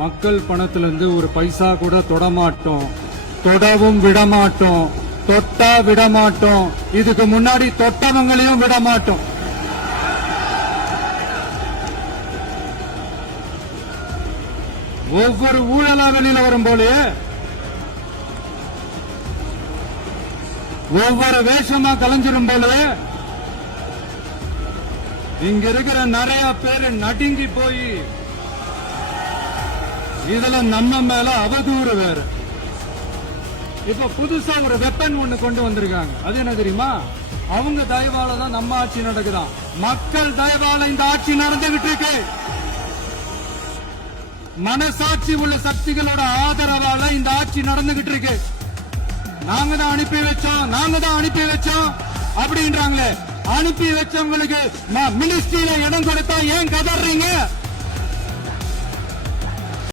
மக்கள் பணத்திலிருந்து ஒரு பைசா கூட தொடமாட்டோம், தொடவும் விடமாட்டோம், தொட்டா விடமாட்டோம், இதுக்கு முன்னாடி தொட்டவங்களையும் விடமாட்டோம். ஒவ்வொரு ஊழலா வெளியில வரும் போலே, ஒவ்வொரு வேஷமா கலைஞ்சிரும் போலே, இங்க இருக்கிற நிறைய பேரு நடுங்கி போய் இதுல நம்ம மேல அவதூறு வேற. இப்ப புதுசா ஒரு வெப்பன் ஒண்ணு கொண்டு வந்திருக்காங்க. அது என்ன தெரியுமா? அவங்க தயவால தான் நம்ம ஆட்சி நடக்குதான். மக்கள் தயவால இந்த ஆட்சி நடந்துகிட்டு இருக்கு. மனசாட்சி உள்ள சக்திகளோட ஆதரவால இந்த ஆட்சி நடந்துகிட்டு இருக்கு. நாங்க தான் அனுப்பி வச்சோம், நாங்க தான் அனுப்பி வச்சோம் அப்படின்றாங்களே. அனுப்பி வச்சவங்களுக்கு மினிஸ்ட்ரியில இடம் கொடுத்தா ஏன் கதறீங்க?